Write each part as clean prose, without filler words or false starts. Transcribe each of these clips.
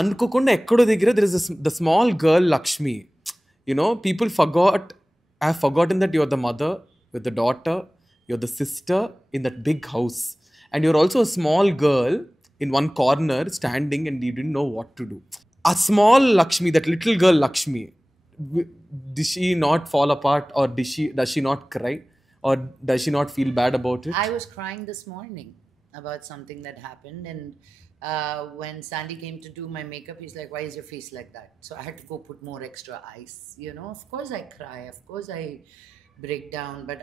అనుకోకుండా ఎక్కడో దగ్గర there is the small girl Lakshmi. People I have forgotten that you're the mother, you're the daughter, you're the sister in that big house. And you're also a small girl in one corner standing and you didn't know what to do. A small Lakshmi, that little girl Lakshmi, did she not fall apart, or does she not cry, or does she not feel bad about it? I was crying this morning about something that happened, and when Sandy came to do my makeup, he's like, "Why is your face like that?" So I had to go put more extra ice. Of course I cry, of course I break down, but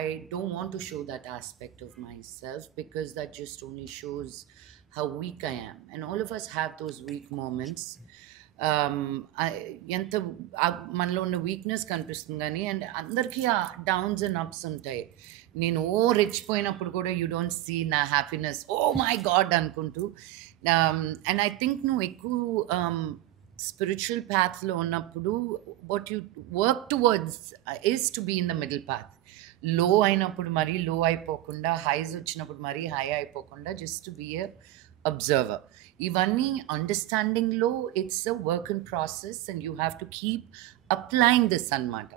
I don't want to show that aspect of myself, because that just only shows how weak I am, and all of us have those weak moments. ఎంత మనలో ఉన్న వీక్నెస్ కనిపిస్తుంది కానీ, అండ్ అందరికీ ఆ downs and apps ఉంటాయి. నేను రెచ్చిపోయినప్పుడు కూడా యూ డోంట్ సీ నా హ్యాపీనెస్, ఓ మై గాడ్ అనుకుంటూ. అండ్ ఐ థింక్ నువ్వు ఎక్కువ స్పిరిచువల్ పాత్లో ఉన్నప్పుడు what you work towards is to be in the middle path. Low అయినప్పుడు మరీ లో అయిపోకుండా, హైస్ వచ్చినప్పుడు మరీ హై అయిపోకుండా, just to be a observer. ఇవన్నీ అండర్స్టాండింగ్లో it's a work in process, and you have to keep applying this అన్నమాట.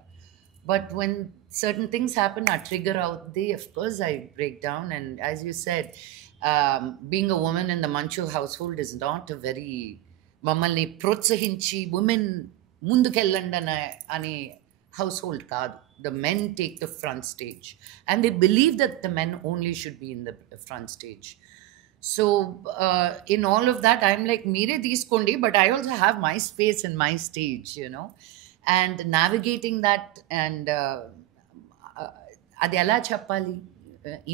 But when certain things happen, I trigger out of course, I break down. And as you said, being a woman in the Manchu household is not a very mammalni protsahinchi women mundukellandana ani household kaadu. The men take the front stage, and they believe that the men only should be in the front stage. So in all of that, I'm like, mere teeskondi, but I also have my space and my stage, and navigating that. And అది ఎలా చెప్పాలి,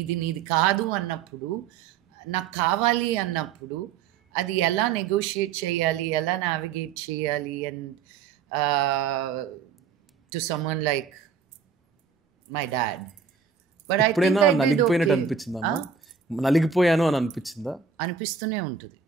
ఇది నీది కాదు అన్నప్పుడు, నాకు కావాలి అన్నప్పుడు అది ఎలా నెగోషియేట్ చేయాలి, ఎలా నావిగేట్ చేయాలి, and to summon like my dad. But నలిగిపోయినట్టు అనిపించిందా? నలిగిపోయాను అని అనిపించిందా? అనిపిస్తూనే ఉంటుంది.